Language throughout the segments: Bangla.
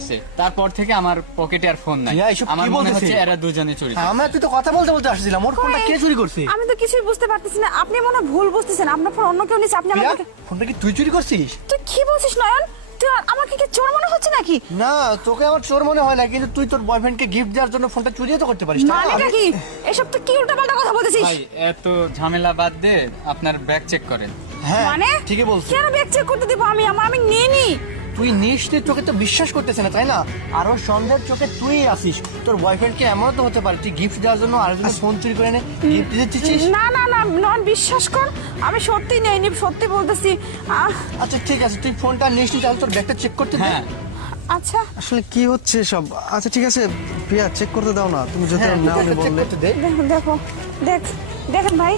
আছে তারপর থেকে আমার পকেটে আর ফোন নাই। আমার মনে হচ্ছে এরা দুজনে চুরি করছে। আমরা তো কথা বলতে বলতে আসছিলাম, ওর ফোনটা কে চুরি করছে? আমি তো কিছুই বুঝতে পারতেছি না। আপনি মনে হয় ভুল বুঝতেছেন। আপনার ফোন অন্য কেউ নিছে। আপনি আমাকে ফোনটা কি তুই চুরি করছিস? তুই কি বলছিস নয়ন? তুই আমাকে কি চোর মনে হচ্ছে নাকি? না, তোকে আমার চোর মনে হয় না, কিন্তু তুই তোর বয়ফ্রেন্ডকে গিফট দেওয়ার জন্য ফোনটা চুরিও তো করতে পারিস। মানেটা কি? এসব তো কি উল্টাপাল্টা কথা বলতেছিস? ভাই এত ঝামেলা বাদ দে, আপনার ব্যাগ চেক করেন। হ্যাঁ মানে ঠিকই বলছিস। কেন ব্যাগ চেক করতে দিব? আমি নিইনি। তুই নিশ্চয়ই, চোখে তো বিশ্বাস করতেছে না তাই না? আরো সন্দেহের চোখে তুই আসিস। তোর বয়ফ্রেন্ডকে এমনও তো হতে পারে তুই গিফট দেওয়ার জন্য আরেকজনের ফোন চুরি করে এনে গিফট দিচ্ছিস। না না না নয়ন, বিশ্বাস কর, আমি সত্যি নেইনি, সত্যি বলতেছি। আচ্ছা ঠিক আছে, তুই ফোনটা নিশ্চয়ই, তাহলে তোর ব্যাগটা চেক করতে দে। হ্যাঁ আচ্ছা আসলে কি হচ্ছে সব? আচ্ছা ঠিক আছে প্রিয়া, চেক করতে দাও না, তুমি যদি হ্যাঁ, নাও চেক বললে। করতে দে। দেখো, দেখেন ভাই।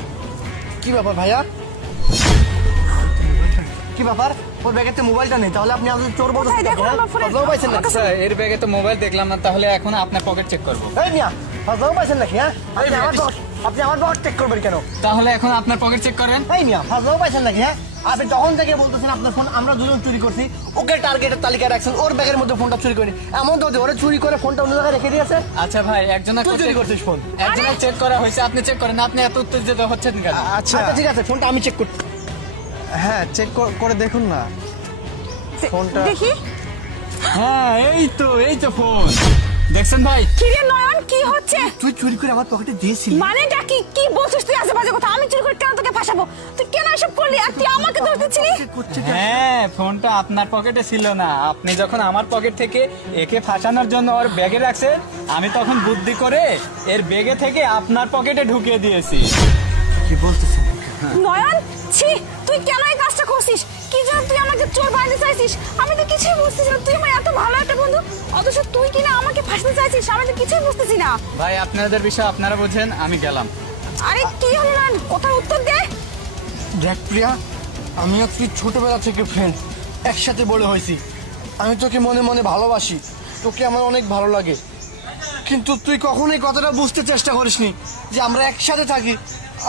কি ব্যাপার ভাইয়া? কি ব্যাপার? ওর ব্যাগেতে মোবাইলটা নেই, তাহলে আপনি আমাদের চোর বলতেছেন? কোথায়? দেখো আমার ফোনে। ফজলাও পাইছেন নাকি? আচ্ছা, এর ব্যাগে তো মোবাইল দেখলাম না, তাহলে এখন আপনার পকেট চেক করব। এই মিয়া, ফজলাও পাইছেন নাকি? হ্যাঁ, আপনি আমার পকেট চেক করবেন কেন? তাহলে এখন আপনার পকেট চেক করেন। এই মিয়া, ফজলাও পাইছেন নাকি? হ্যাঁ, আপনি তখন থেকে বলতেছেন আপনার ফোন আমরা দুজন চুরি করছি, ওকে টার্গেটের তালিকায় রাখছেন, ওর ব্যাগের মধ্যে ফোনটা চুরি করেনি। এমন তো হতে ওরা চুরি করে ফোনটা অন্য জায়গায় রেখে দিয়েছে। আচ্ছা ভাই, তুই চুরি করছিস ফোন? একজনের চেক করা হয়েছে, আপনি চেক করেন। আপনি এত উত্তেজিত হচ্ছেন কেন? আচ্ছা আচ্ছা ঠিক আছে, ফোনটা আমি চেক করছি। হ্যাঁ, চেক করে দেখুন না ফোনটা। দেখি। হ্যাঁ এই তো ফোন দেখছেন ভাই। কি রে নয়ন, কি হচ্ছে? তুই চুরি করে আমার পকেটে দিয়েছিলি? মানেটা কি? কি বলছিস তুই আজেবাজে কথা? আমি চুরি করে কেন তোকে ফাঁসাবো? তুই কেন এসব করলি? আর তুই আমাকে দোষ দিচ্ছিলি? হ্যাঁ, ফোনটা আপনার পকেটে ছিল না। আপনি যখন আমার পকেট থেকে একে ফাঁসানোর জন্য ওর ব্যাগে রাখছেন, আমি তখন বুদ্ধি করে এর ব্যাগে থেকে আপনার পকেটে ঢুকিয়ে দিয়েছি। কি বলতেছেন? নয়ন, ছি, তুই কেন এই কাজটা করছিস? কি জন্য তুই আমাকে চোর বানাতে চাইছিস? আমি তো কিছুই বুঝতেছি না। তুই আমার এত ভালো একটা বন্ধু, অথচ তুই কিনা আমাকে ফাঁসাতে চাইছিস। আমি তো কিছুই বুঝতেছি না। ভাই আপনাদের বিষয় আপনারা বোঝেন, আমি গেলাম। আরে কি হলো নয়ন? কথার উত্তর দে। দেখ প্রিয়া, আমি আর তুই ছোটবেলা থেকে ফ্রেন্ড, একসাথে বড় হয়েছি। আমি তোকে মনে মনে ভালোবাসি, তোকে আমার অনেক ভালো লাগে, কিন্তু তুই কখনোই কথাটা বুঝতে চেষ্টা করিসনি যে আমরা একসাথে থাকি,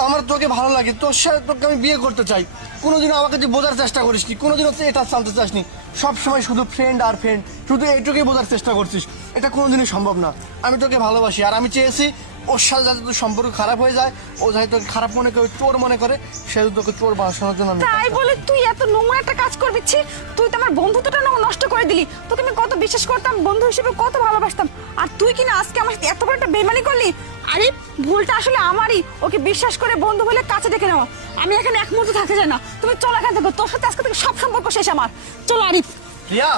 আমার তোকে ভালো লাগে, তোর সাথে তোকে আমি বিয়ে করতে চাই। কোনোদিনও আমাকে তুই বোঝার চেষ্টা করিসনি, কোনোদিনও তুই এটা জানতে চাসনি। সবসময় শুধু ফ্রেন্ড আর ফ্রেন্ড, শুধু এইটুকুই বোঝার চেষ্টা করছিস। এটা কোনোদিনই সম্ভব না। আমি তোকে ভালোবাসি, আর আমি চেয়েছি ওর সাথে যাতে তোর সম্পর্ক খারাপ হয়ে যায়, ও যাতে তোকে খারাপ মনে করে, চোর মনে করে, সেহেতু তোকে চোর বানানোর জন্য আমি। তাই বলে তুই এত নোংরা একটা কাজ করবি? ছি, তুই তো আমার বন্ধুত্বটা নষ্ট করে দিলি। তোকে আমি কত বিশ্বাস করতাম, বন্ধু হিসেবে কত ভালোবাসতাম, আর তুই কিনা আজকে আমার সাথে এত বড় একটা বেইমানি করলি। আরে ভুলটা আসলে আমারই, ওকে বিশ্বাস করে বন্ধু বলে কাছে ডেকে নেওয়া। আমি এখানে এক মুহূর্ত থাকতে চাই না। তুমি চলো এখান থেকে, তোর সাথে আজকে থেকে সব সম্পর্ক শেষ আমার। চলো আরিফ। প্রিয়া,